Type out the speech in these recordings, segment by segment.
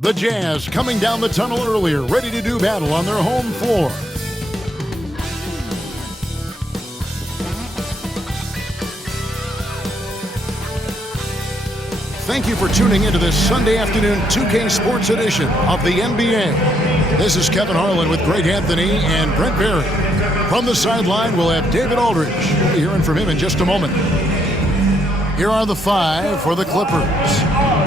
The Jazz coming down the tunnel earlier, ready to do battle on their home floor. Thank you for tuning into this Sunday afternoon 2K Sports edition of the NBA. This is Kevin Harlan with Greg Anthony and Brent Barry. From the sideline, we'll have David Aldridge. We'll be hearing from him in just a moment. Here are the five for the Clippers.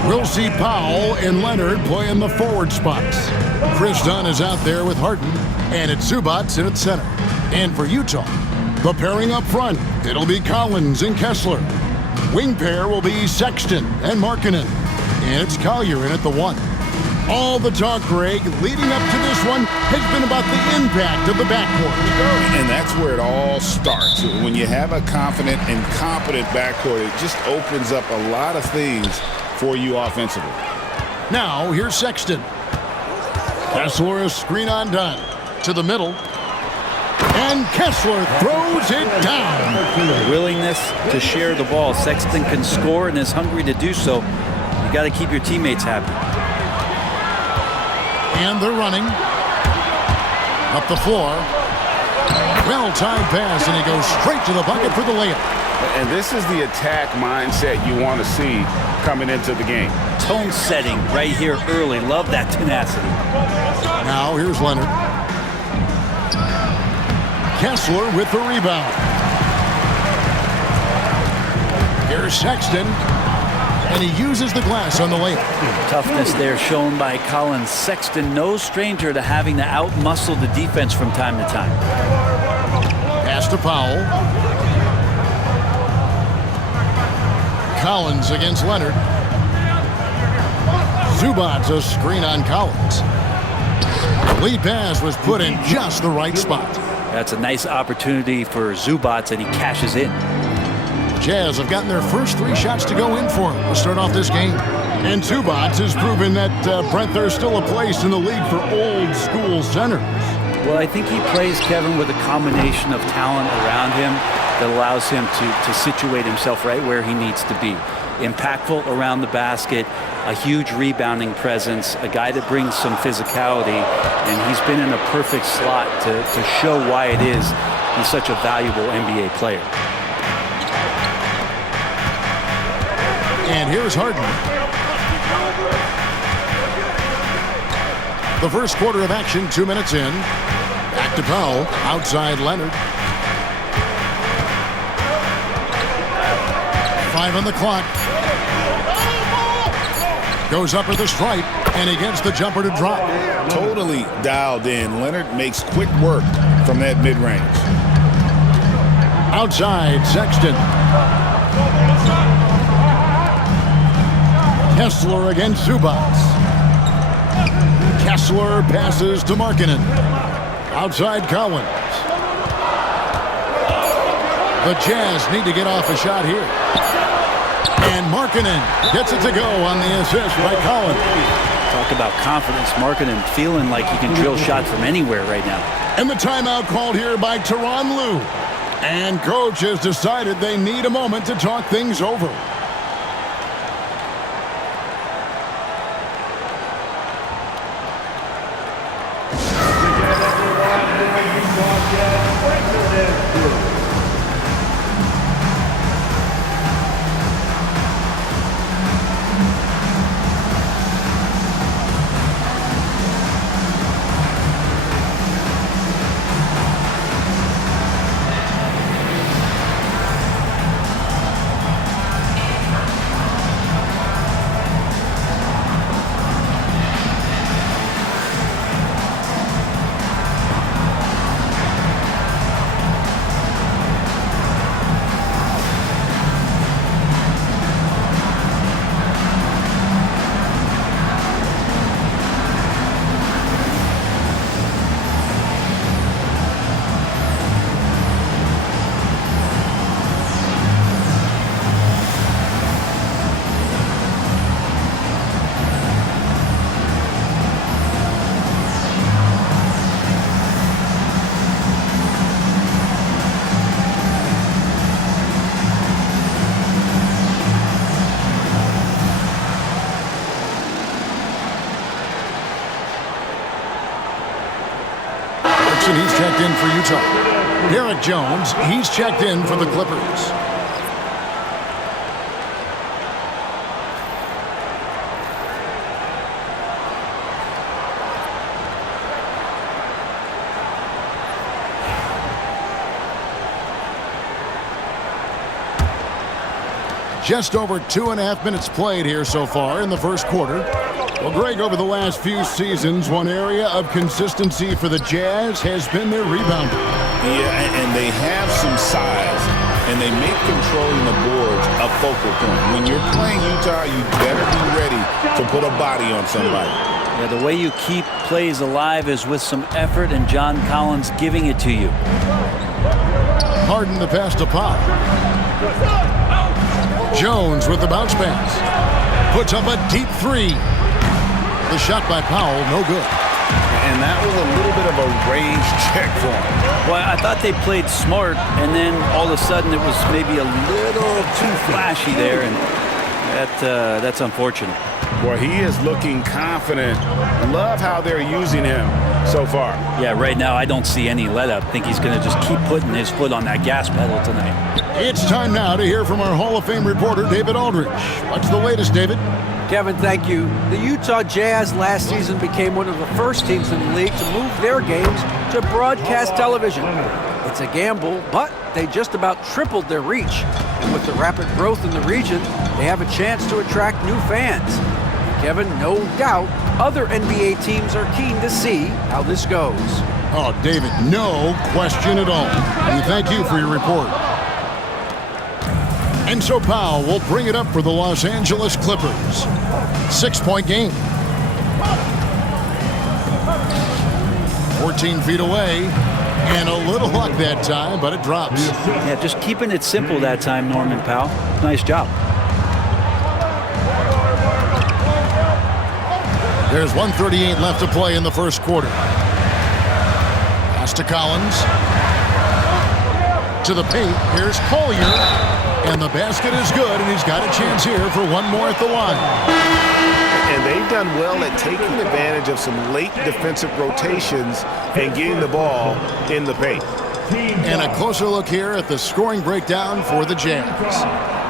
We'll see Powell and Leonard play in the forward spots. Chris Dunn is out there with Harden, and it's Zubac in at center. And for Utah, the pairing up front, it'll be Collins and Kessler. Wing pair will be Sexton and Markkanen, and it's Collier in at the one. All the talk, Greg, leading up to this one has been about the impact of the backcourt. And that's where it all starts. When you have a confident and competent backcourt, it just opens up a lot of things for you offensively. Now, here's Sexton. Kessler is screen on Dunn. To the middle. And Kessler throws it down. The willingness to share the ball. Sexton can score and is hungry to do so. You got to keep your teammates happy. And they're running. Up the floor. Well-timed pass, and he goes straight to the bucket for the layup. And this is the attack mindset you want to see coming into the game. Tone setting right here early. Love that tenacity. Now here's Leonard. Kessler with the rebound. Here's Sexton. And he uses the glass on the layup. Toughness there shown by Collins. Sexton, no stranger to having to outmuscle the defense from time to time. Pass to Powell. Collins against Leonard. Zubac a screen on Collins. Lead pass was put in just the right spot. That's a nice opportunity for Zubac, and he cashes in. Jazz have gotten their first three shots to go in for him to start off this game. And Zubac has proven that, Brent, there's still a place in the league for old-school centers. Well, I think he plays, Kevin, with a combination of talent around him that allows him to situate himself right where he needs to be. Impactful around the basket, a huge rebounding presence, a guy that brings some physicality, and he's been in a perfect slot to show why it is he's such a valuable NBA player. And here's Harden. The first quarter of action, 2 minutes in. Back to Powell, outside Leonard. 5 on the clock. Goes up at the stripe, and he gets the jumper to drop. Totally dialed in. Leonard makes quick work from that mid-range. Outside, Sexton. Kessler against Zubac. Kessler passes to Markkanen. Outside Collins. The Jazz need to get off a shot here. And Markkanen gets it to go on the assist by Collins. Talk about confidence. Markkanen feeling like he can drill shots from anywhere right now. And the timeout called here by Tyronn Lue. And coach has decided they need a moment to talk things over. Clarkson, he's checked in for Utah. Derek Jones, he's checked in for the Clippers. Just over 2.5 minutes played here so far in the first quarter. Well, Greg, over the last few seasons, one area of consistency for the Jazz has been their rebounding. Yeah, and they have some size, and they make controlling the boards a focal point. When you're playing Utah, you better be ready to put a body on somebody. Yeah, the way you keep plays alive is with some effort, and John Collins giving it to you. Harden the pass to Pop. Jones with the bounce pass. Puts up a deep three. The shot by Powell, no good. And that was a little bit of a range check for him. Well, I thought they played smart, and then all of a sudden it was maybe a little too flashy there, and that's unfortunate. Well, he is looking confident. Love how they're using him so far. Yeah, right now I don't see any let-up. I think he's going to just keep putting his foot on that gas pedal tonight. It's time now to hear from our Hall of Fame reporter, David Aldridge. What's the latest, David? Kevin, thank you. The Utah Jazz last season became one of the first teams in the league to move their games to broadcast television. It's a gamble, but they just about tripled their reach. And with the rapid growth in the region, they have a chance to attract new fans. Kevin, no doubt, other NBA teams are keen to see how this goes. Oh, David, no question at all. And thank you for your report. And so Powell will bring it up for the Los Angeles Clippers. 6-point game. 14 feet away. And a little luck that time, but it drops. Yeah, just keeping it simple that time, Norman Powell. Nice job. There's 1:38 left to play in the first quarter. Pass to Collins. To the paint. Here's Collier. And the basket is good, and he's got a chance here for one more at the line. And they've done well at taking advantage of some late defensive rotations and getting the ball in the paint. And a closer look here at the scoring breakdown for the Jazz.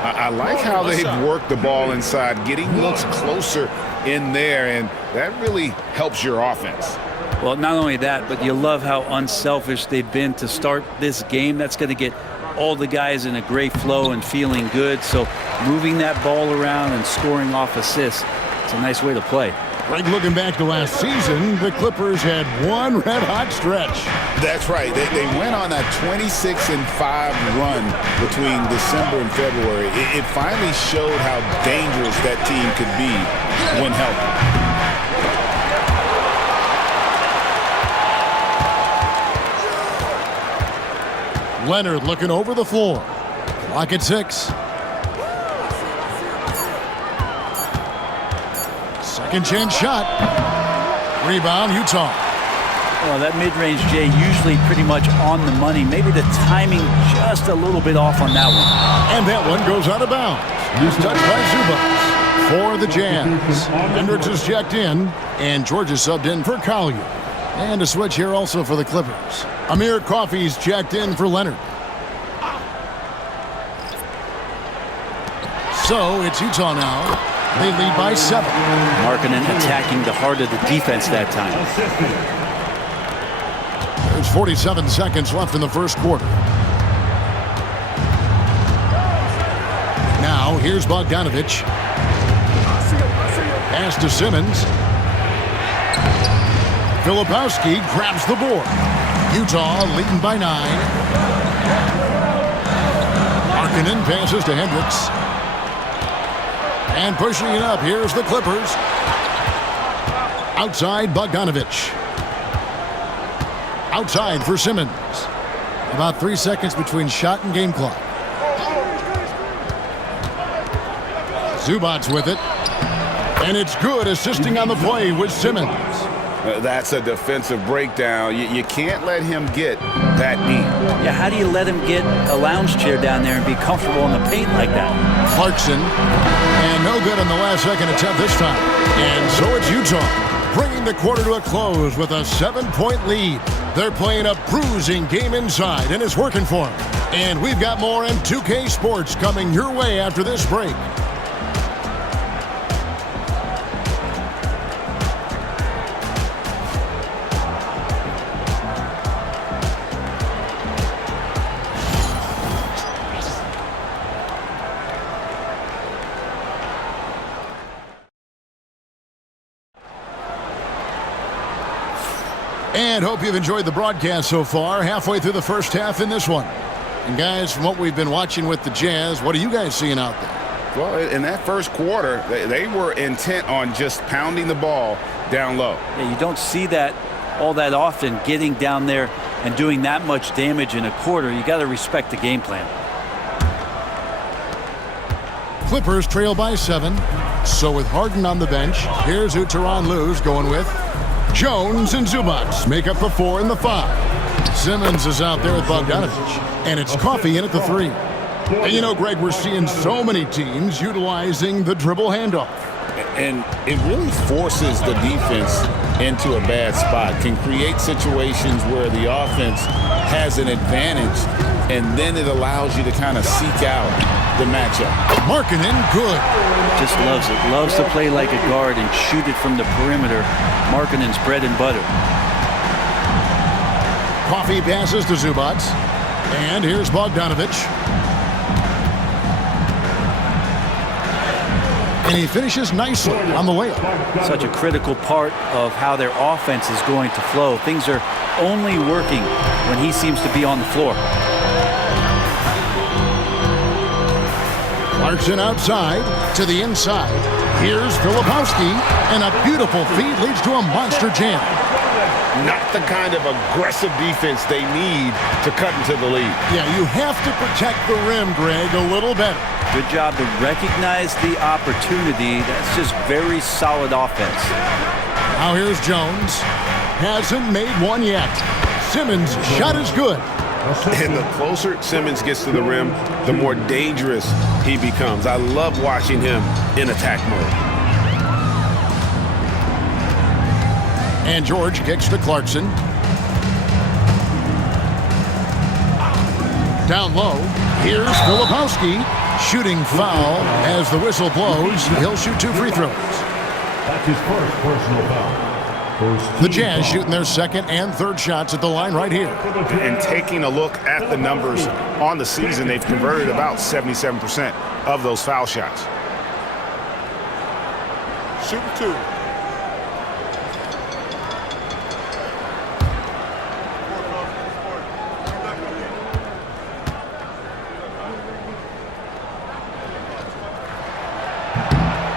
I like how they've worked the ball inside, getting looks closer in there, and that really helps your offense. Well, not only that, but you love how unselfish they've been to start this game. That's going to get all the guys in a great flow and feeling good. So moving that ball around and scoring off assists, it's a nice way to play. Greg, looking back to last season, the Clippers had one red-hot stretch. That's right. They went on a 26-5 run between December and February. It finally showed how dangerous that team could be when healthy. Leonard looking over the floor. Clock at 6. Second chance shot. Rebound, Utah. Well, that mid-range, Jay, usually pretty much on the money. Maybe the timing just a little bit off on that one. And that one goes out of bounds. He's touched by Zubac for the Jazz. Hendricks is checked in, and George is subbed in for Collier. And a switch here also for the Clippers. Amir Coffey's checked in for Leonard. So it's Utah now. They lead by 7. Markkanen attacking the heart of the defense that time. There's 47 seconds left in the first quarter. Now here's Bogdanovich. Pass to Simmons. Filipowski grabs the board. Utah leading by 9. Markkanen passes to Hendricks. And pushing it up, here's the Clippers. Outside, Bogdanovich. Outside for Simmons. About 3 seconds between shot and game clock. Zubac's with it. And it's good, assisting on the play with Simmons. That's a defensive breakdown. You can't let him get that deep. Yeah, how do you let him get a lounge chair down there and be comfortable in the paint like that? Clarkson. And no good on the last second attempt this time. And so it's Utah. bringing the quarter to a close with a 7-point lead. They're playing a bruising game inside, and it's working for them. And we've got more in 2K Sports coming your way after this break. And hope you've enjoyed the broadcast so far. Halfway through the first half in this one. And guys, from what we've been watching with the Jazz, what are you guys seeing out there? Well, in that first quarter, they were intent on just pounding the ball down low. Yeah, you don't see that all that often, getting down there and doing that much damage in a quarter. You got to respect the game plan. Clippers trail by 7. So with Harden on the bench, here's who Tyronn Lue's going with. Jones and Zubac make up the 4 and the 5. Simmons is out there with Bogdanovich, and it's Coffey in at the 3. And you know, Greg, we're seeing so many teams utilizing the dribble handoff. And it really forces the defense into a bad spot, can create situations where the offense has an advantage, and then it allows you to kind of seek out the matchup. Markkanen, good. Just loves it. Loves to play like a guard and shoot it from the perimeter. Markkanen's bread and butter. Coffey passes to Zubac. And here's Bogdanovich. And he finishes nicely on the layup. Such a critical part of how their offense is going to flow. Things are only working when he seems to be on the floor. Clarkson outside to the inside. Here's Filipowski, and a beautiful feed leads to a monster jam. Not the kind of aggressive defense they need to cut into the lead. Yeah, you have to protect the rim, Greg, a little better. Good job to recognize the opportunity. That's just very solid offense. Now here's Jones. Hasn't made one yet. Simmons' shot is good. And the closer Simmons gets to the rim, the more dangerous he becomes. I love watching him in attack mode. And George kicks to Clarkson. Down low, here's Filipowski. Shooting foul as the whistle blows. He'll shoot 2 free throws. That's his first personal foul. The Jazz shooting their second and third shots at the line right here. And taking a look at the numbers on the season, they've converted about 77% of those foul shots. Shoot 2.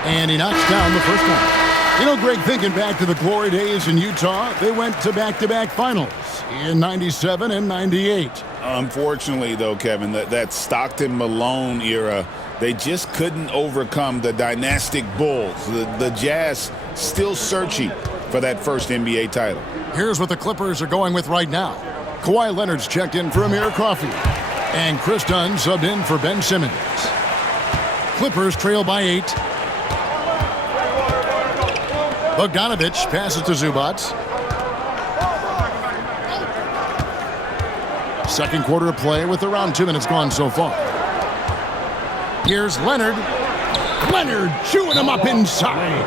And he knocks down the first one. You know, Greg, thinking back to the glory days in Utah, they went to back-to-back finals in 97 and 98. Unfortunately, though, Kevin, that Stockton-Malone era, they just couldn't overcome the dynastic Bulls. The Jazz still searching for that first NBA title. Here's what the Clippers are going with right now. Kawhi Leonard's checked in for Amir Coffey. And Chris Dunn subbed in for Ben Simmons. Clippers trail by 8. Bogdanovich passes to Zubac. Second quarter of play with around 2 minutes gone so far. Here's Leonard. Leonard chewing him up inside.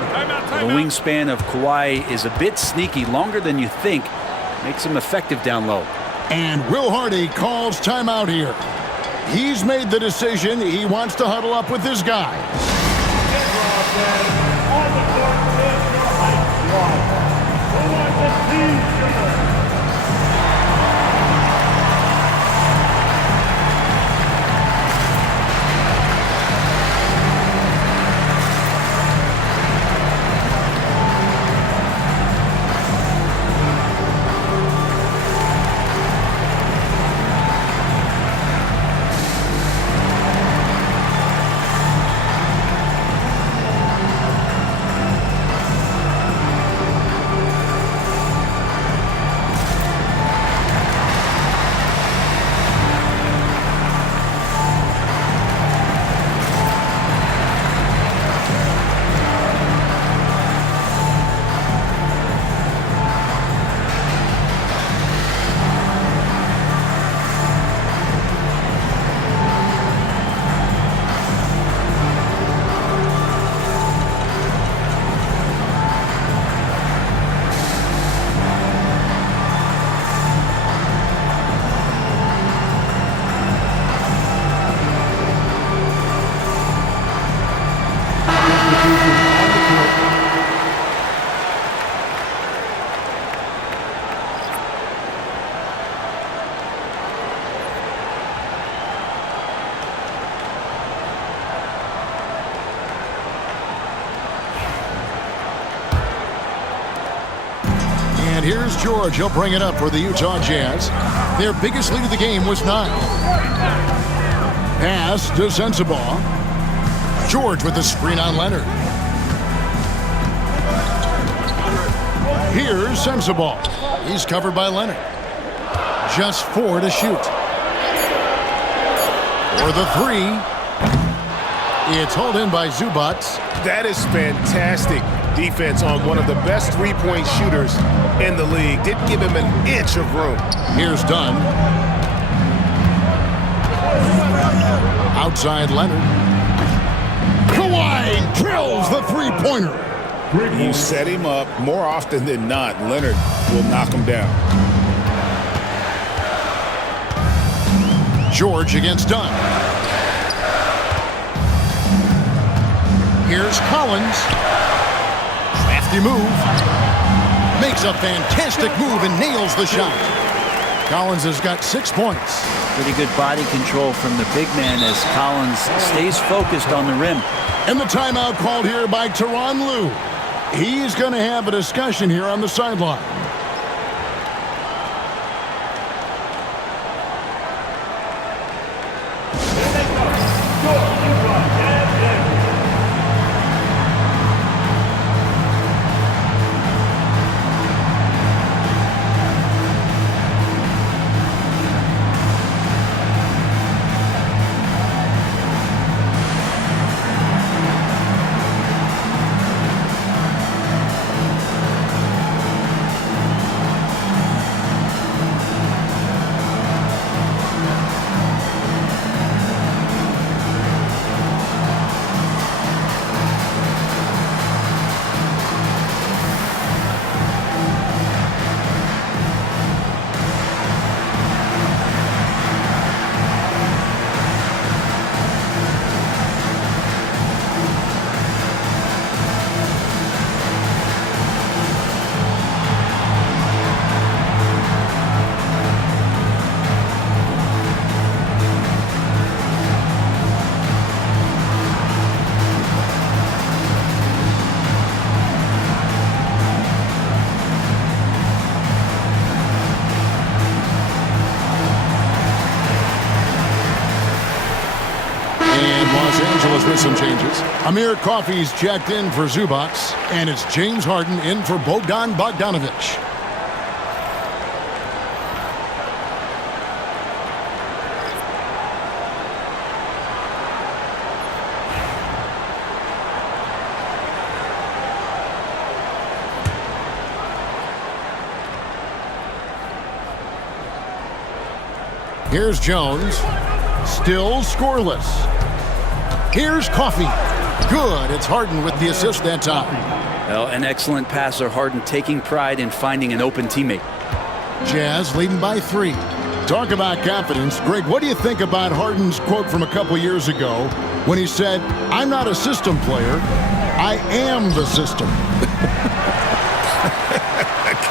The wingspan of Kawhi is a bit sneaky, longer than you think. Makes him effective down low. And Will Hardy calls timeout here. He's made the decision. He wants to huddle up with his guys. And here's George. He'll bring it up for the Utah Jazz. Their biggest lead of the game was 9. Pass to Sensabaugh. George with the screen on Leonard. Here's Sensabaugh. He's covered by Leonard. Just 4 to shoot. For the 3. It's hauled in by Zubac. That is fantastic defense on one of the best three-point shooters in the league. Didn't give him an inch of room. Here's Dunn. Outside Leonard. Kawhi drills the three-pointer. You set him up, more often than not, Leonard will knock him down. George against Dunn. Here's Collins. Crafty move. Makes a fantastic move and nails the shot. Collins has got 6 points. Pretty good body control from the big man as Collins stays focused on the rim. And the timeout called here by Tyronn Lue. He's going to have a discussion here on the sideline. With some changes. Amir Coffey's checked in for Zubac, and it's James Harden in for Bogdan Bogdanovic. Here's Jones. Still scoreless. Here's Coffey. Good. It's Harden with the assist that time. Well, an excellent passer. Harden taking pride in finding an open teammate. Jazz leading by 3. Talk about confidence. Greg, what do you think about Harden's quote from a couple years ago when he said, "I'm not a system player. I am the system."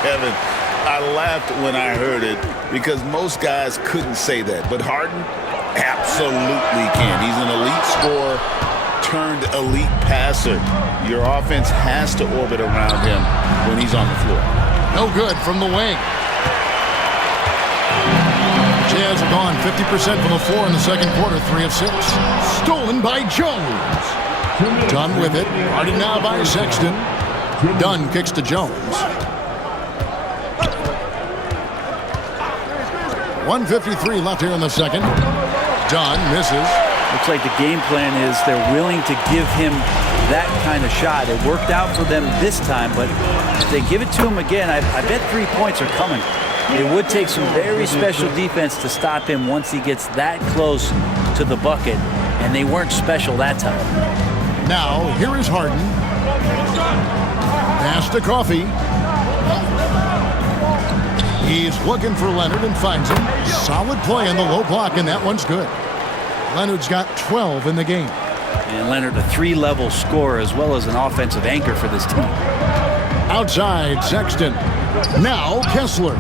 Kevin, I laughed when I heard it because most guys couldn't say that. But Harden absolutely can. He's an elite scorer turned elite passer. Your offense has to orbit around him when he's on the floor. No good from the wing. Jazz have gone 50% from the floor in the second quarter, 3 of 6. Stolen by Jones. Dunn with it. Guarded now by Sexton. Dunn kicks to Jones. 1:53 left here in the second. Dunn misses. Looks like the game plan is they're willing to give him that kind of shot. It worked out for them this time, but if they give it to him again, I bet 3 points are coming. It would take some very special defense to stop him once he gets that close to the bucket, and they weren't special that time. Now, here is Harden. Pass to Coffey. He's looking for Leonard and finds him. Solid play on the low block, and that one's good. Leonard's got 12 in the game. And Leonard, a 3-level scorer as well as an offensive anchor for this team. Outside, Sexton. Now, Kessler.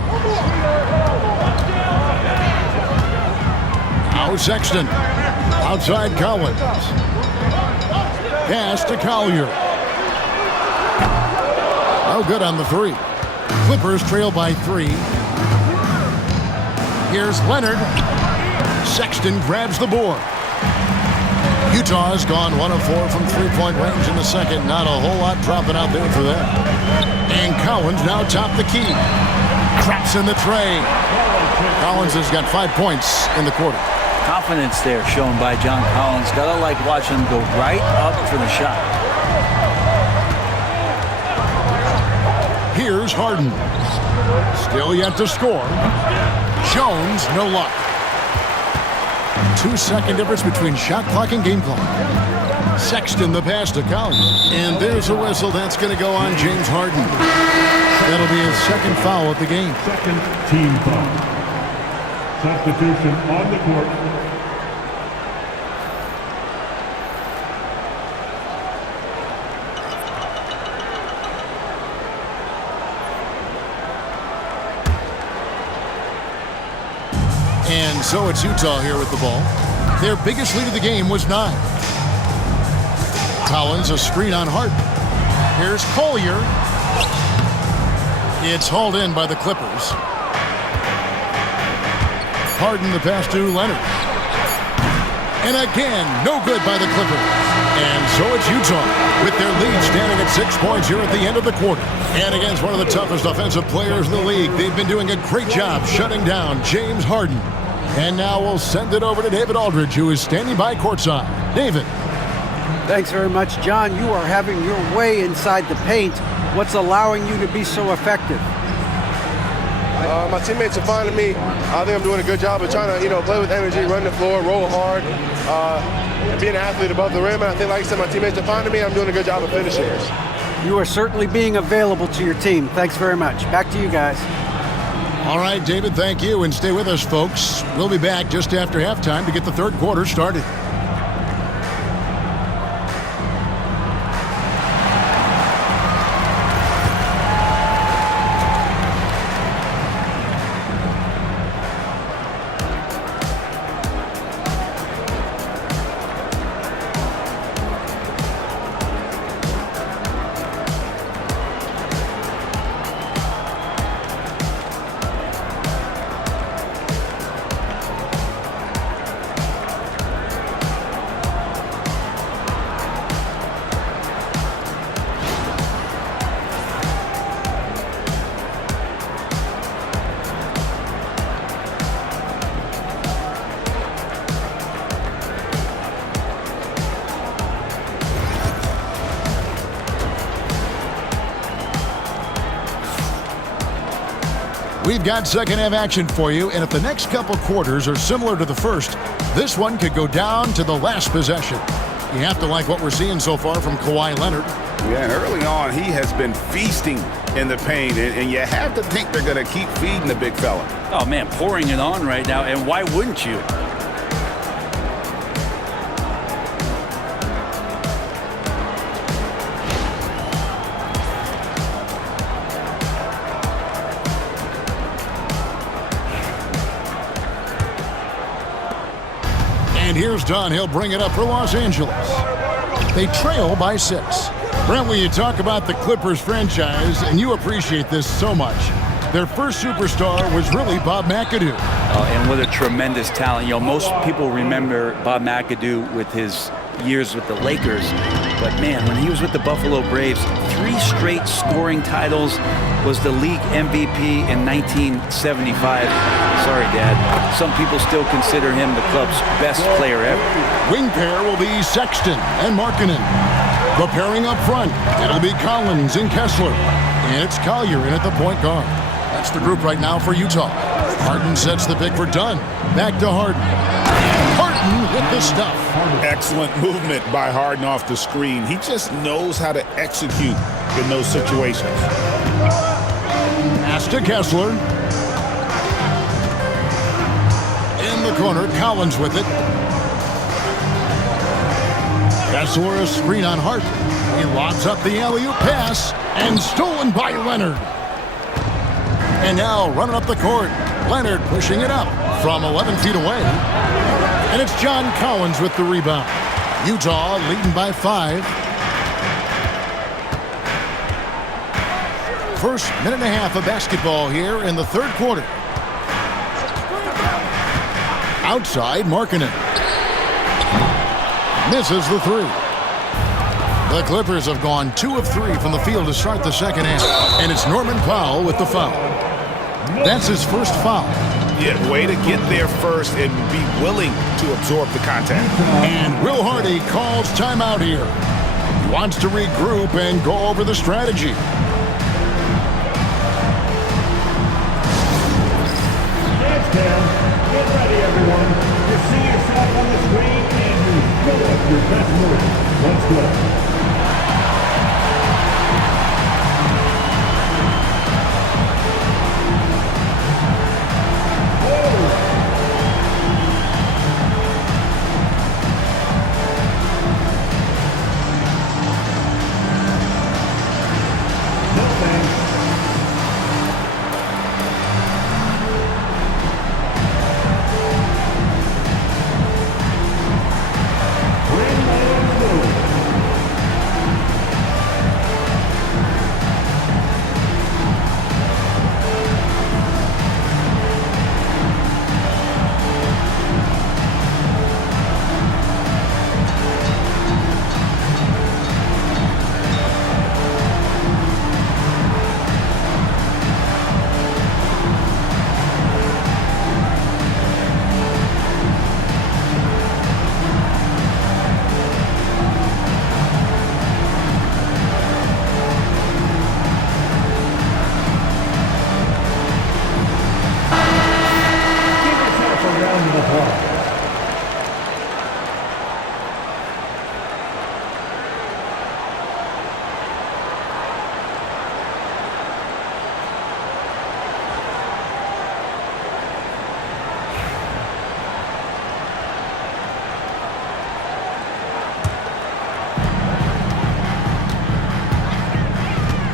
Now, Sexton. Outside, Collins. Pass to Collier. No good on the 3. Clippers trail by 3. Here's Leonard. Sexton grabs the board. Utah's gone 1 of 4 from three-point range in the second. Not a whole lot dropping out there for them. And Collins now top the key. Traps in the tray. Collins has got 5 points in the quarter. Confidence there shown by John Collins. Gotta like watching him go right up for the shot. Here's Harden. Still yet to score. Jones, no luck. 2-second difference between shot clock and game clock. Sexton the pass to Collins. And there's a whistle. That's going to go on James Harden. That'll be his second foul of the game. Second team foul. Substitution on the court. And so it's Utah here with the ball. Their biggest lead of the game was 9. Collins, a screen on Harden. Here's Collier. It's hauled in by the Clippers. Harden the pass to Leonard. And again, no good by the Clippers. And so it's Utah with their lead standing at 6 points here at the end of the quarter. And against one of the toughest offensive players in the league, they've been doing a great job shutting down James Harden. And now we'll send it over to David Aldridge, who is standing by courtside. David. Thanks very much, John. You are having your way inside the paint. What's allowing you to be so effective? My teammates are finding me. I think I'm doing a good job of trying to, play with energy, run the floor, roll hard, and be an athlete above the rim. And I think, like I said, my teammates are finding me. I'm doing a good job of finishing. You are certainly being available to your team. Thanks very much. Back to you guys. All right, David, thank you. And stay with us, folks. We'll be back just after halftime to get the third quarter started. We've got second half action for you, and if the next couple quarters are similar to the first, this one could go down to the last possession. You have to like what we're seeing so far from Kawhi Leonard. Yeah, and early on, he has been feasting in the paint, and you have to think they're going to keep feeding the big fella. Oh, man, pouring it on right now, and why wouldn't you? And here's Dunn. He'll bring it up for Los Angeles. They trail by 6. Brent, when you talk about the Clippers franchise, and you appreciate this so much, their first superstar was really Bob McAdoo. And what a tremendous talent. Most people remember Bob McAdoo with his years with the Lakers. But, man, when he was with the Buffalo Braves, 3 straight scoring titles, was the league MVP in 1975. Sorry, Dad. Some people still consider him the club's best player ever. Wing pair will be Sexton and Markkanen. The pairing up front, it'll be Collins and Kessler. And it's Collier in at the point guard. That's the group right now for Utah. Harden sets the pick for Dunn. Back to Harden. Harden with the stuff. Excellent movement by Harden off the screen. He just knows how to execute in those situations. Pass to Kessler. In the corner, Collins with it. Kessler a screen on Harden. He lobs up the alley-oop pass and stolen by Leonard. And now running up the court, Leonard pushing it up from 11 feet away. And it's John Collins with the rebound. Utah leading by 5. first minute and a half of basketball here in the third quarter. Outside, Markkanen. Misses the three. The Clippers have gone 2 of 3 from the field to start the second half. And it's Norman Powell with the foul. That's his first foul. Yeah, way to get there first and be willing to absorb the contact. And Will Hardy calls timeout here. He wants to regroup and go over the strategy. Hands down. Get ready, everyone. You see yourself on the screen and you show us your best move. Let's go.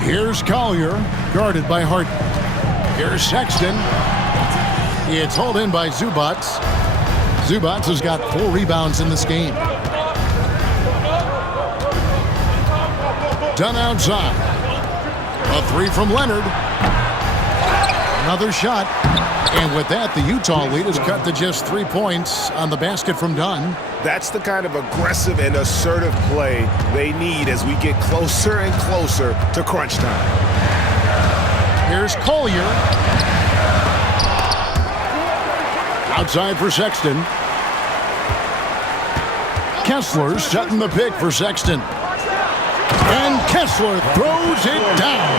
Here's Collier, guarded by Harden. Here's Sexton. It's hauled in by Zubac. Zubac has got 4 rebounds in this game. Done outside. A 3 from Leonard. Another shot. And with that, the Utah lead is cut to just 3 points on the basket from Dunn. That's the kind of aggressive and assertive play they need as we get closer and closer to crunch time. Here's Collier. Outside for Sexton. Kessler setting the pick for Sexton. And Kessler throws it down.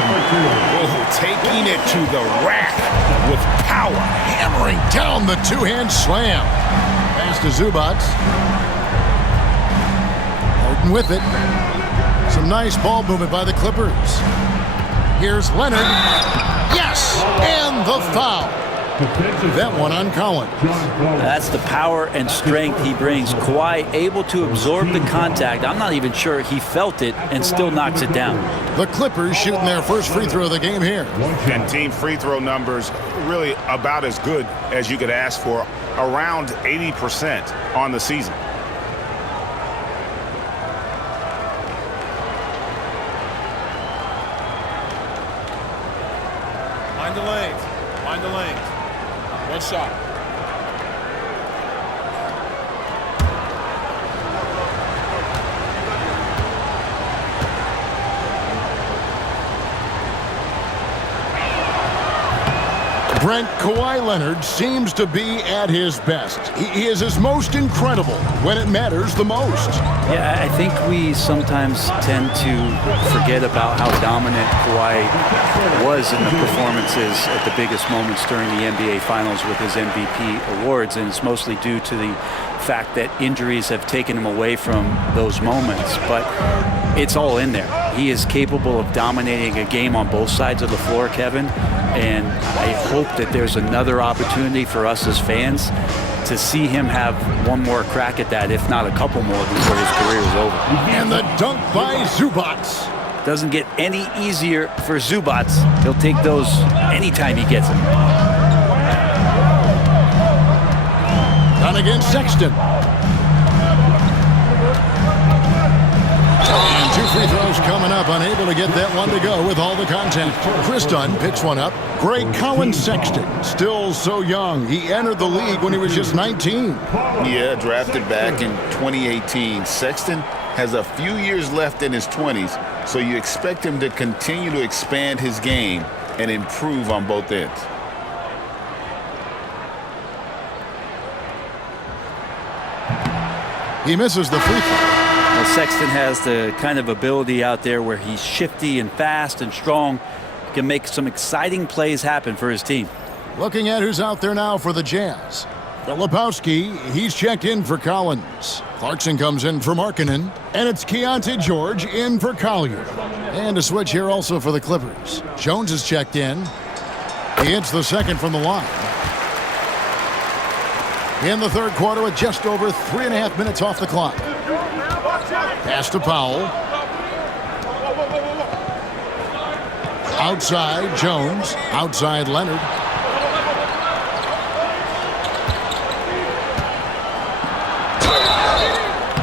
Oh, taking it to the rack with power. Hammering down the two-hand slam. Pass to Zubac. Harden with it. Some nice ball movement by the Clippers. Here's Leonard. Yes! And the foul. That one on Collins. That's the power and strength he brings. Kawhi able to absorb the contact. I'm not even sure he felt it and still knocks it down. The Clippers shooting their first free throw of the game here. And team free throw numbers really about as good as you could ask for. Around 80% on the season. Mind the lanes. Mind the lanes. One shot. Brent, Kawhi Leonard seems to be at his best. He is his most incredible when it matters the most. Yeah, I think we sometimes tend to forget about how dominant Kawhi was in the performances at the biggest moments during the NBA Finals with his MVP awards, and it's mostly due to the fact that injuries have taken him away from those moments. But it's all in there. He is capable of dominating a game on both sides of the floor, Kevin, and I hope that there's another opportunity for us as fans to see him have one more crack at that, if not a couple more, before his career is over. And the dunk by Zubac. Doesn't get any easier for Zubac. He'll take those anytime he gets them. Done against Sexton. And 2 free throws coming up. Unable to get that one to go with all the contact. Chris Dunn picks one up. Greg Colin Sexton, still so young. He entered the league when he was just 19. Yeah, drafted back in 2018. Sexton has a few years left in his 20s, so you expect him to continue to expand his game and improve on both ends. He misses the free throw. Well, Sexton has the kind of ability out there where he's shifty and fast and strong. He can make some exciting plays happen for his team. Looking at who's out there now for the Jazz. Filipowski, he's checked in for Collins. Clarkson comes in for Markkanen. And it's Keontae George in for Collier. And a switch here also for the Clippers. Jones is checked in. He hits the second from the line. In the third quarter with just over 3.5 minutes off the clock. Pass to Powell. Outside, Jones. Outside, Leonard.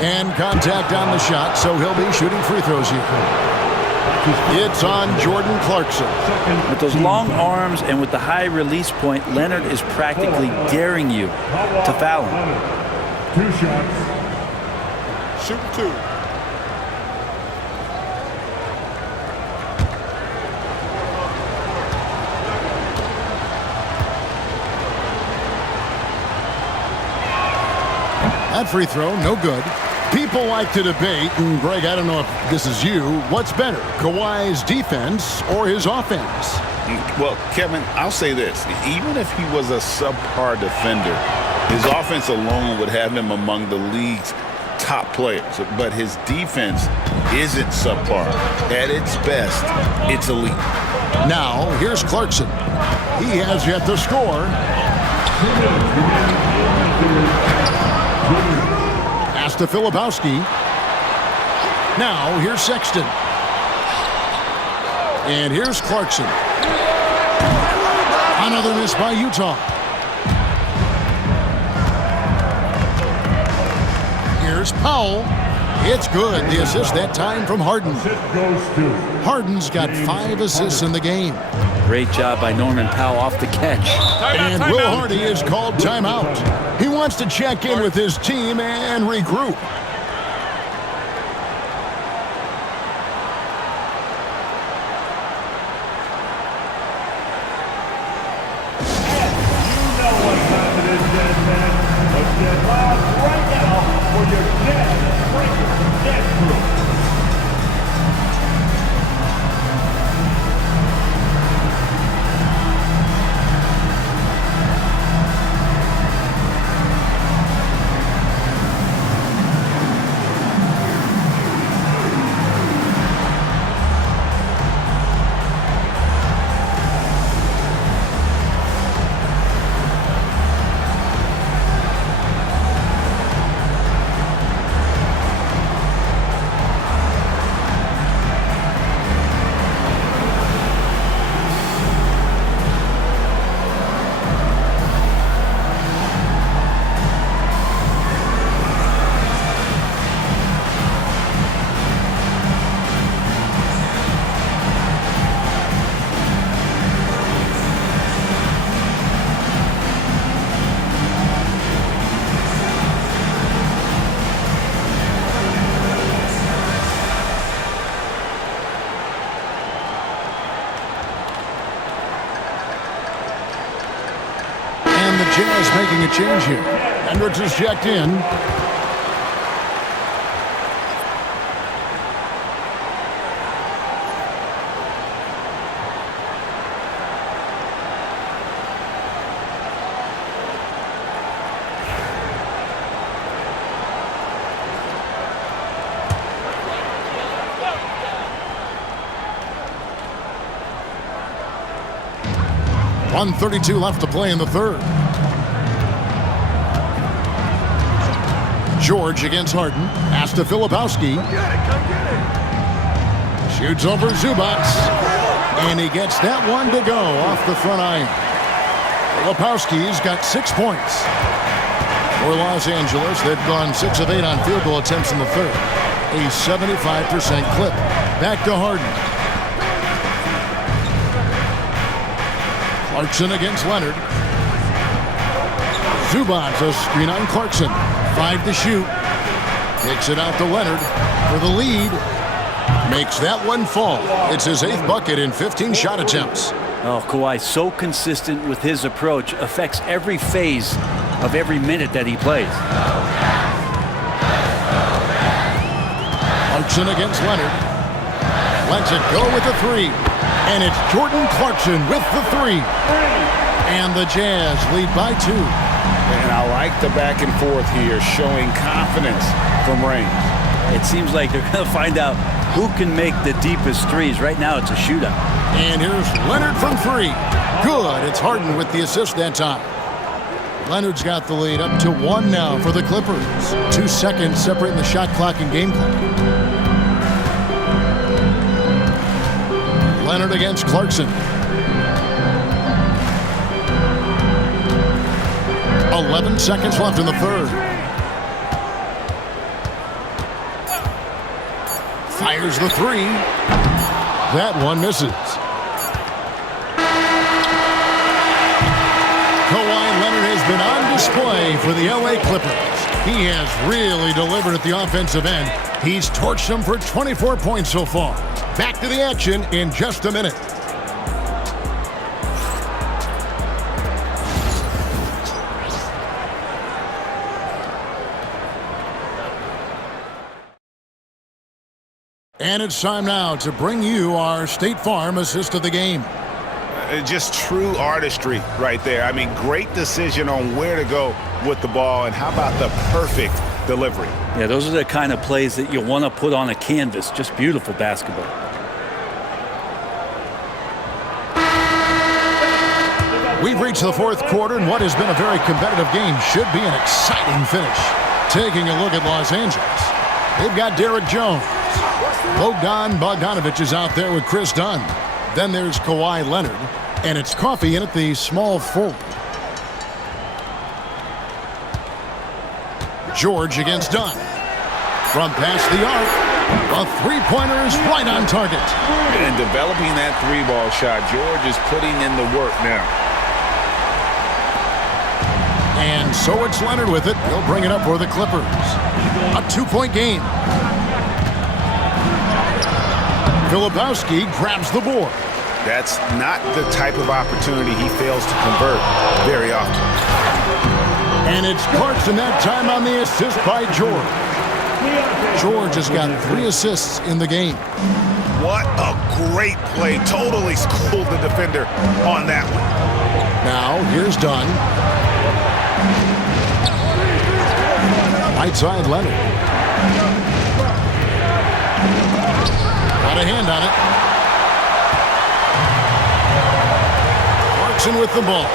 And contact on the shot, so he'll be shooting free throws here. It's on Jordan Clarkson. With those long arms and with the high release point, Leonard is practically daring you to foul him. 2 shots. Shoot 2. That free throw, no good. People like to debate, and Greg, I don't know if this is you, what's better, Kawhi's defense or his offense? Well, Kevin, I'll say this. Even if he was a subpar defender, his offense alone would have him among the league's top players. But his defense isn't subpar. At its best, it's elite. Now, here's Clarkson. He has yet to score. Pass to Filipowski. Now, here's Sexton. And here's Clarkson. Another miss by Utah. Here's Powell. It's good. The assist that time from Harden. Harden's got 5 assists in the game. Great job by Norman Powell off the catch. And Will Hardy is called timeout. He wants to check in with his team and regroup. Jazz making a change here. Hendricks is checked in. .132 left to play in the third. George against Harden. Pass to Filipowski. Shoots over Zubac. And he gets that one to go off the front iron. Filipowski's got 6 points. For Los Angeles, they've gone 6 of 8 on field goal attempts in the third. a 75% clip. Back to Harden. Clarkson against Leonard. Zubac's a screen on Clarkson. 5 to shoot. Kicks it out to Leonard for the lead. Makes that one fall. It's his 8th bucket in 15 shot attempts. Oh, Kawhi, so consistent with his approach, affects every phase of every minute that he plays. Clarkson against Leonard. Lets it go with the 3. And it's Jordan Clarkson with the 3. And the Jazz lead by 2. And I like the back and forth here, showing confidence from range. It seems like they're going to find out who can make the deepest threes. Right now, it's a shootout. And here's Leonard from 3. Good. It's Harden with the assist that time. Leonard's got the lead up to 1 now for the Clippers. 2 seconds separating the shot clock and game clock. Leonard against Clarkson. 11 seconds left in the third. Fires the 3. That one misses. Kawhi Leonard has been on display for the LA Clippers. He has really delivered at the offensive end. He's torched them for 24 points so far. Back to the action in just a minute. And it's time now to bring you our State Farm assist of the game. Just true artistry right there. I mean, great decision on where to go with the ball, and how about the perfect delivery? Yeah, those are the kind of plays that you want to put on a canvas. Just beautiful basketball. We've reached the fourth quarter, and what has been a very competitive game should be an exciting finish. Taking a look at Los Angeles, they've got Derek Jones. Bogdan Bogdanovic is out there with Chris Dunn. Then there's Kawhi Leonard, and it's Coffey in at the small forward. George against Dunn. From past the arc, a three-pointer is right on target. And developing that 3-ball shot, George is putting in the work now. And so it's Leonard with it. He'll bring it up for the Clippers. A 2-point game. Filipowski grabs the board. That's not the type of opportunity he fails to convert very often. And it's Clarkson that time on the assist by George. George has got 3 assists in the game. What a great play. Totally schooled the defender on that one. Now, here's Dunn. Right side, Leonard. Got a hand on it. Clarkson with the ball.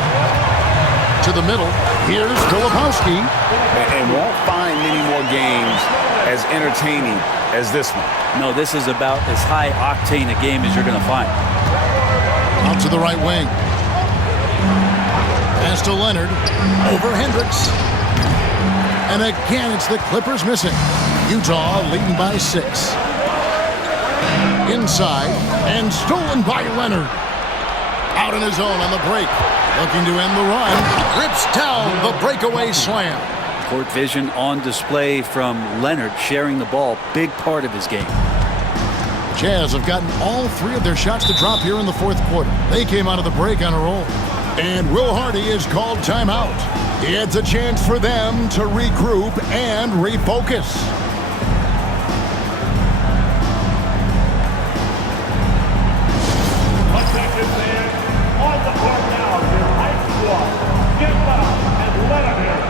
To the middle. Here's Filipowski. And won't find many more games as entertaining as this one. No, this is about as high-octane a game as you're going to find. Out to the right wing. Pass to Leonard. Over Hendricks. And again, it's the Clippers missing. Utah leading by 6. Inside, and stolen by Leonard. Out on his own on the break. Looking to end the run. Rips down the breakaway slam. Court vision on display from Leonard, sharing the ball. Big part of his game. Jazz have gotten all 3 of their shots to drop here in the fourth quarter. They came out of the break on a roll. And Will Hardy is called timeout. It's a chance for them to regroup and refocus. Attention fans, on the court now, your high squad. Get up and let them hear it.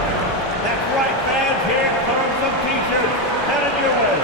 That's right, fans. Here come some T-shirts headed your way.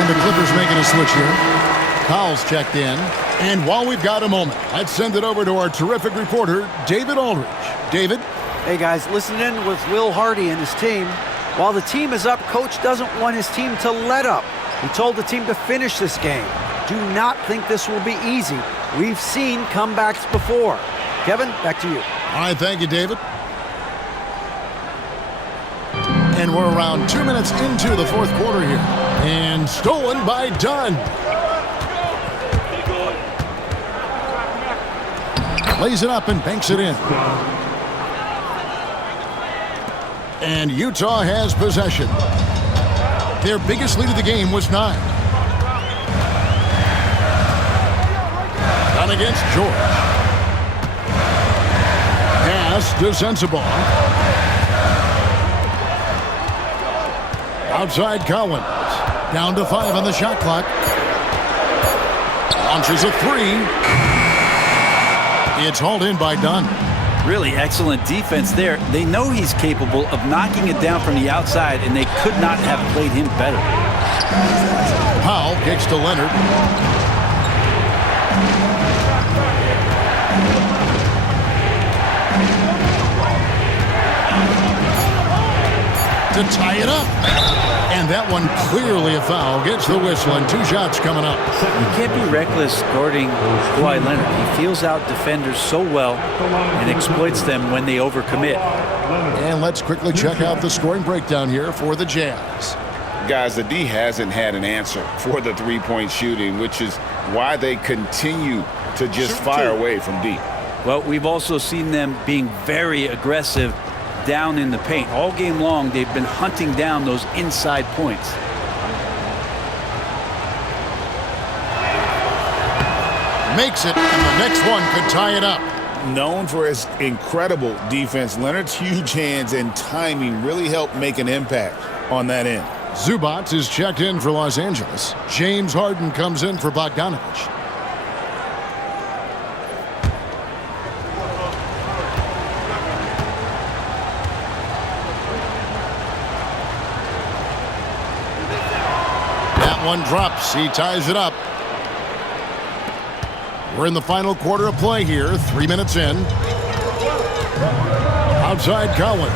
And the Clippers making a switch here. Powell's checked in. And while we've got a moment, let's send it over to our terrific reporter, David Aldridge. David? Hey guys, listen in with Will Hardy and his team. While the team is up, Coach doesn't want his team to let up. He told the team to finish this game. Do not think this will be easy. We've seen comebacks before. Kevin, back to you. All right, thank you, David. And we're around 2 minutes into the fourth quarter here. And stolen by Dunn. Lays it up and banks it in. And Utah has possession. Their biggest lead of the game was 9. Down against George. Pass to Sensabaugh. Outside Collins. Down to 5 on the shot clock. Launches a 3. It's hauled in by Dunn. Really excellent defense there. They know he's capable of knocking it down from the outside, and they could not have played him better. Powell kicks to Leonard. To tie it up. And that one clearly a foul. Gets the whistle and 2 shots coming up. You can't be reckless guarding Kawhi Leonard. He feels out defenders so well and exploits them when they overcommit. And let's quickly check out the scoring breakdown here for the Jazz. Guys, the D hasn't had an answer for the three-point shooting, which is why they continue to just fire away from deep. Well, we've also seen them being very aggressive down in the paint. All game long, they've been hunting down those inside points. Makes it, and the next one could tie it up. Known for his incredible defense, Leonard's huge hands and timing really helped make an impact on that end. Zubac is checked in for Los Angeles. James Harden comes in for Bogdanovich. That one drops. He ties it up. We're in the final quarter of play here. 3 minutes in. Outside Collins.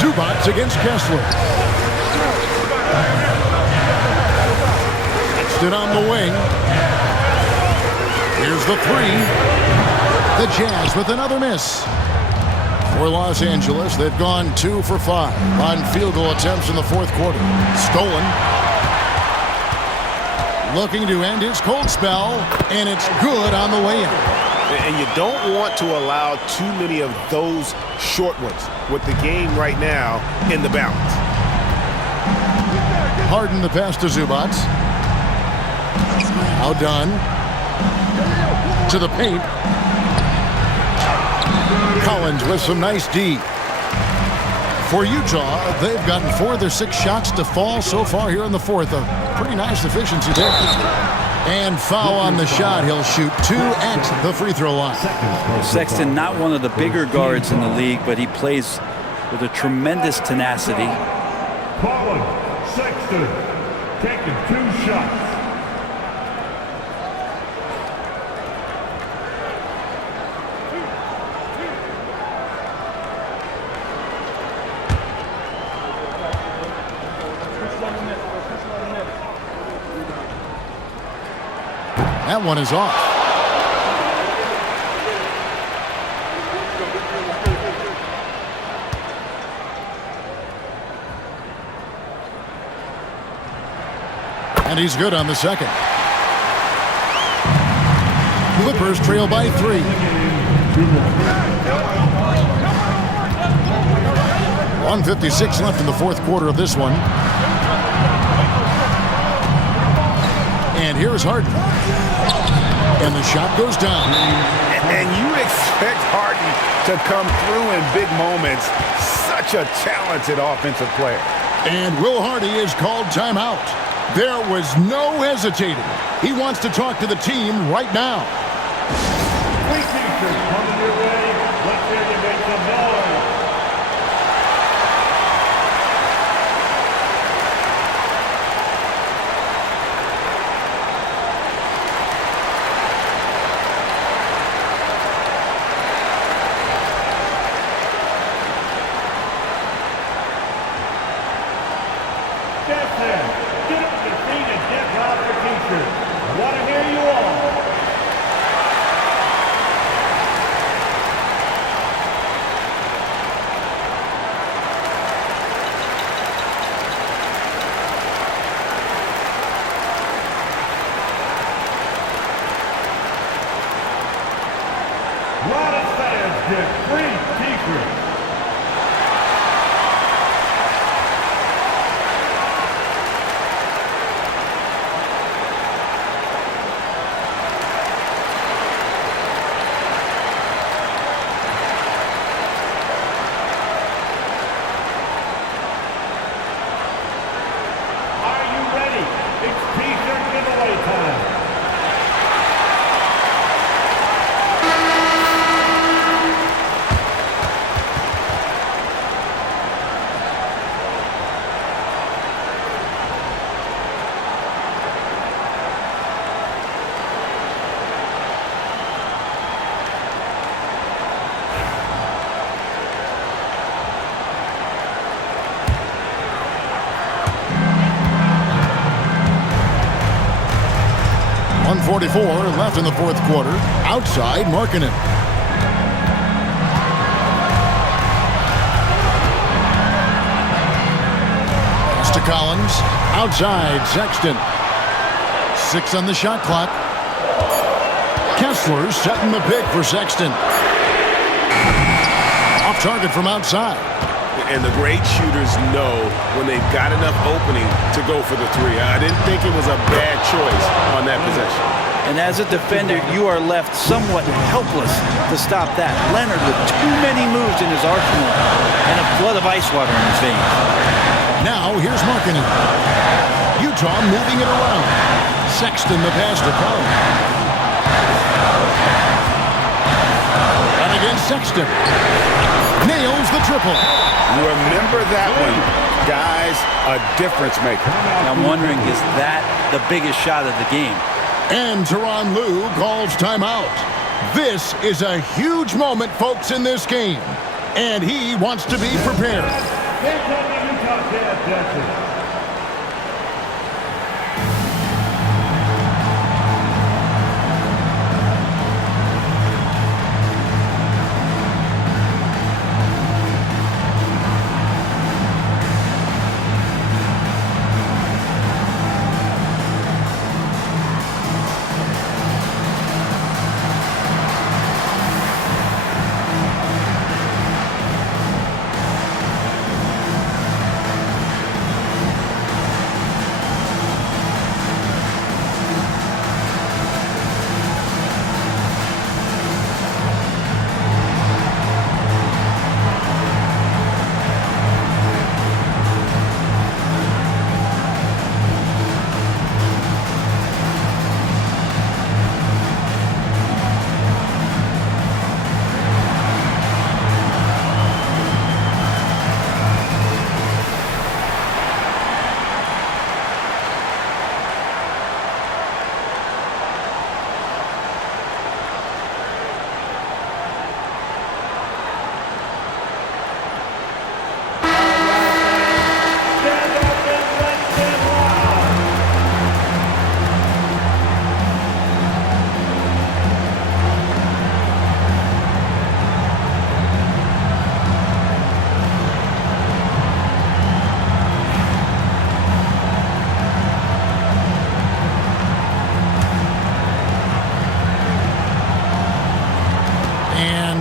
Zubac against Kessler. Pitched it on the wing. Here's the 3. The Jazz with another miss. For Los Angeles, they've gone 2 for 5 on field goal attempts in the fourth quarter. Stolen. Looking to end his cold spell, and it's good on the way in. And you don't want to allow too many of those short ones with the game right now in the balance. Harden the pass to Zubac. Now done. To the paint. Collins with some nice D. For Utah, they've gotten 4 of their 6 shots to fall so far here in the fourth. A pretty nice efficiency there. And foul on the shot. He'll shoot 2 at the free throw line. Sexton, not one of the bigger guards in the league, but he plays with a tremendous tenacity. Colin Sexton taking 2 shots. That one is off. And he's good on the second. Clippers trail by 3. .156 left in the fourth quarter of this one. And here's Harden. And the shot goes down. And you expect Harden to come through in big moments. Such a talented offensive player. And Will Hardy is called timeout. There was no hesitating. He wants to talk to the team right now. Three teachers coming your way. Let's hear you make some noise. Stetson, get up to feet and get out for T-shirt. Want to hear you all. Lot of fans get free T-shirts. Are you ready? It's T-shirt giveaway time. .144 left in the fourth quarter. Outside, Markkanen. Pass to Collins. Outside, Sexton. 6 on the shot clock. Kessler setting the pick for Sexton. Off target from outside. And the great shooters know when they've got enough opening to go for the three. I didn't think it was a bad choice on that possession. And as a defender, you are left somewhat helpless to stop that. Leonard with too many moves in his arsenal and a flood of ice water in his veins. Now here's Markkanen. Utah moving it around. Sexton the pass to Collins. And again Sexton. Nails the triple. Remember that one, guys, a difference maker. I'm wondering, is that the biggest shot of the game? And Tyronn Lue calls timeout. This is a huge moment, folks, in this game. And he wants to be prepared. Here comes the Utah Jazz, Jackson.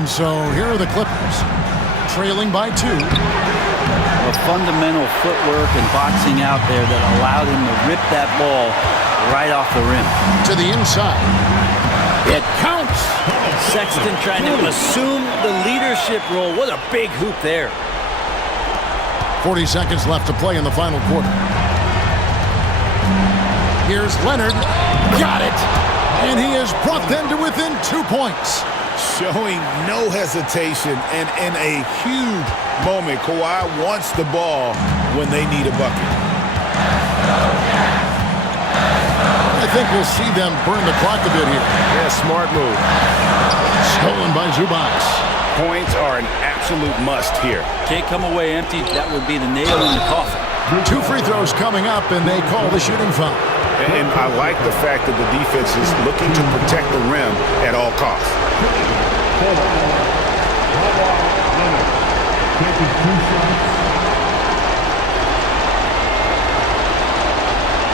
So here are the Clippers, trailing by 2. A fundamental footwork and boxing out there that allowed him to rip that ball right off the rim. To the inside. It counts. Sexton trying to assume the leadership role. What a big hoop there. 40 seconds left to play in the final quarter. Here's Leonard. Got it. And he has brought them to within 2 points. Showing no hesitation, and in a huge moment, Kawhi wants the ball when they need a bucket. I think we'll see them burn the clock a bit here. Yeah, smart move. Stolen by Zubac. Points are an absolute must here. Can't come away empty. That would be the nail in the coffin. 2 free throws coming up, and they call the shooting foul. And I like the fact that the defense is looking to protect the rim at all costs. Taking 2 shots.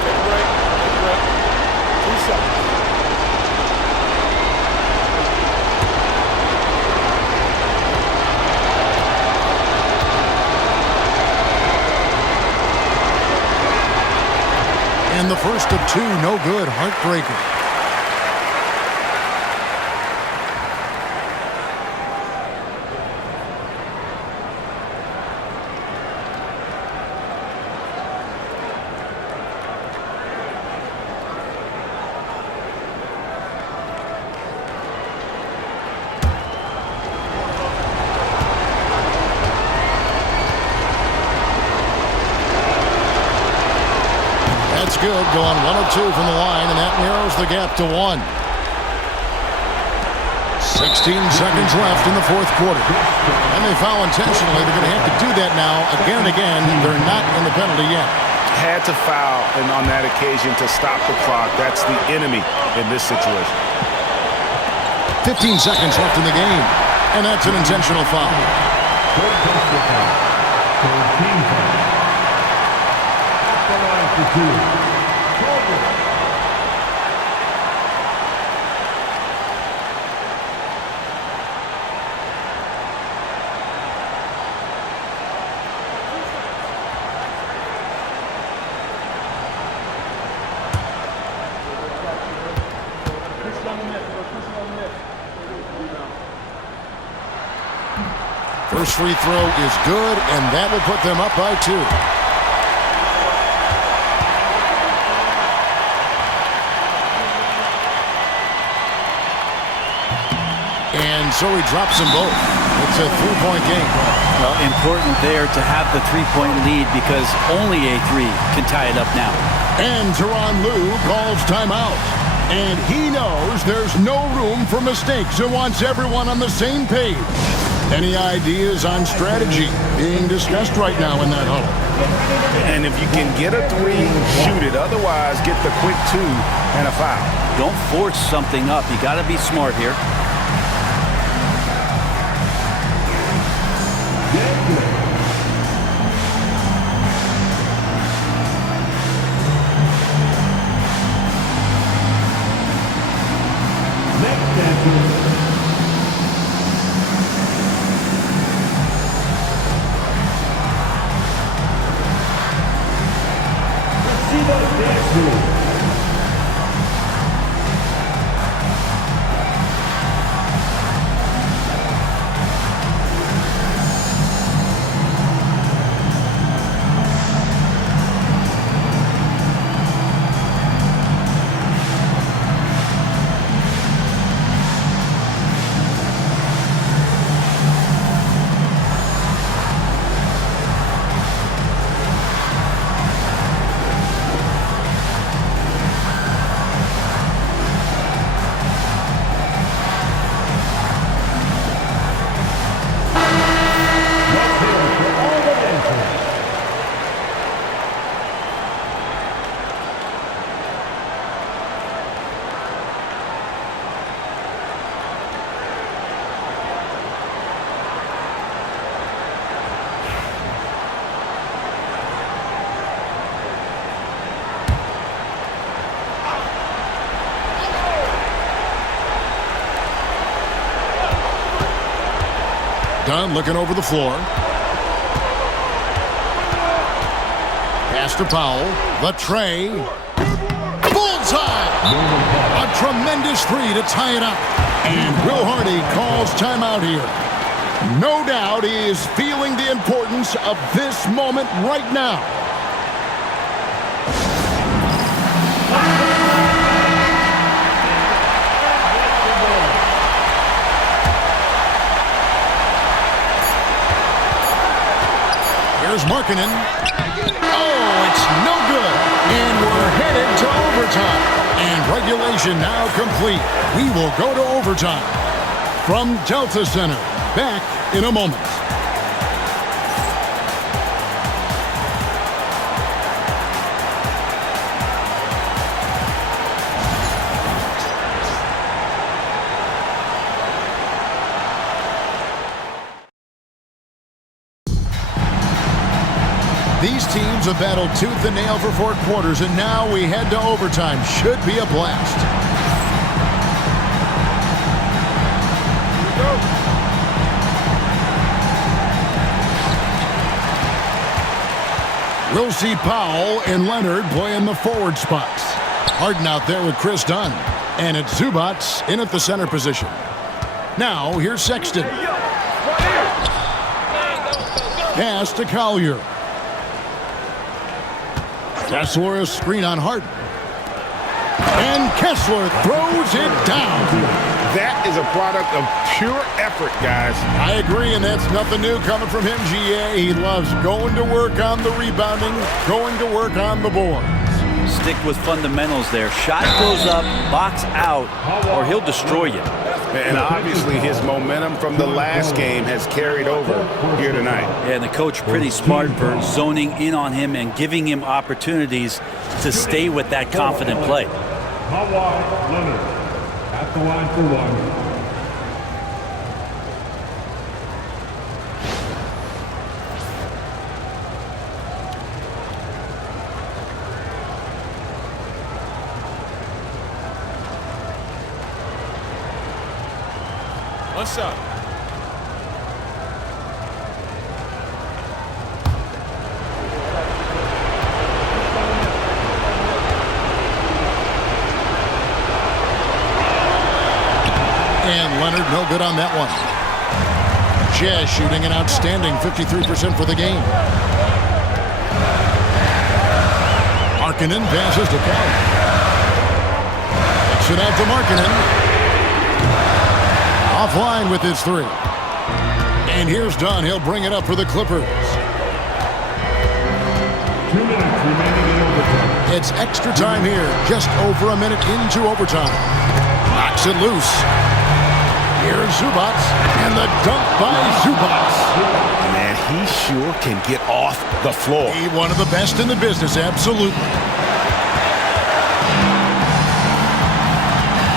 Take a break. 2 shots. And the first of 2, no good. Heartbreaker. That's good. Going 1 of 2 from the line, and that narrows the gap to 1. 16 seconds left in the 4th quarter. And they foul intentionally. They're going to have to do that now again and again. They're not in the penalty yet. Had to foul, and on that occasion to stop the clock. That's the enemy in this situation. 15 seconds left in the game, and that's an intentional foul. First free throw is good, and that will put them up by 2. And so he drops them both. It's a 3-point game. Well, important there to have the 3-point lead because only a 3 can tie it up now. And Tyronn Lue calls timeout. And he knows there's no room for mistakes and wants everyone on the same page. Any ideas on strategy being discussed right now in that huddle? And if you can get a 3, shoot it. Otherwise, get the quick 2 and a foul. Don't force something up. You got to be smart here. Dunn looking over the floor. Pass to Powell. The tray. Bullseye! A tremendous 3 to tie it up. And Will Hardy calls timeout here. No doubt he is feeling the importance of this moment right now. Here's Markkanen. Oh, it's no good. And we're headed to overtime. And regulation now complete. We will go to overtime. From Delta Center, back in a moment. These teams have battled tooth and nail for 4 quarters, and now we head to overtime. Should be a blast. We'll see Powell and Leonard playing the forward spots. Harden out there with Chris Dunn. And it's Zubats in at the center position. Now, here's Sexton. Pass to Collier. Kessler a screen on Harden. And Kessler throws it down. That is a product of pure effort, guys. I agree, and that's nothing new coming from him, GA. He loves going to work on the rebounding, going to work on the boards. Stick with fundamentals there. Shot goes up, box out, or he'll destroy you. And obviously his momentum from the last game has carried over here tonight. Yeah, and the coach pretty smart for zoning in on him and giving him opportunities to stay with that confident play. Kawhi Leonard at the line for one. What's up? And Leonard no good on that one. Jazz shooting an outstanding 53% for the game. Markkanen passes to Powell. Kicks it out to Markkanen. Offline with his 3. And here's Dunn. He'll bring it up for the Clippers. 2 minutes remaining in overtime. It's extra time here. Just over a minute into overtime. Knocks it loose. Here's Zubats. And the dunk by Zubats. Man, he sure can get off the floor. He one of the best in the business, absolutely.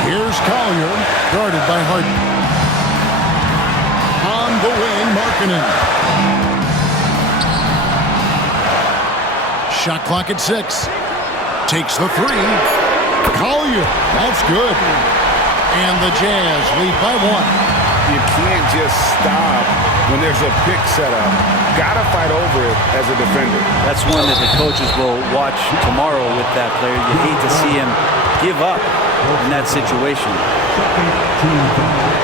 Here's Collier, guarded by Harden. On the wing, Markkanen. Shot clock at 6. Takes the 3. Collier, that's good. And the Jazz lead by 1. You can't just stop when there's a pick set up. Gotta fight over it as a defender. That's one that the coaches will watch tomorrow with that player. You hate to see him give up in that situation. Second team foul.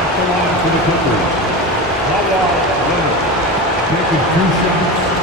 At the line for the Clippers. Kawhi Leonard taking 2 shots.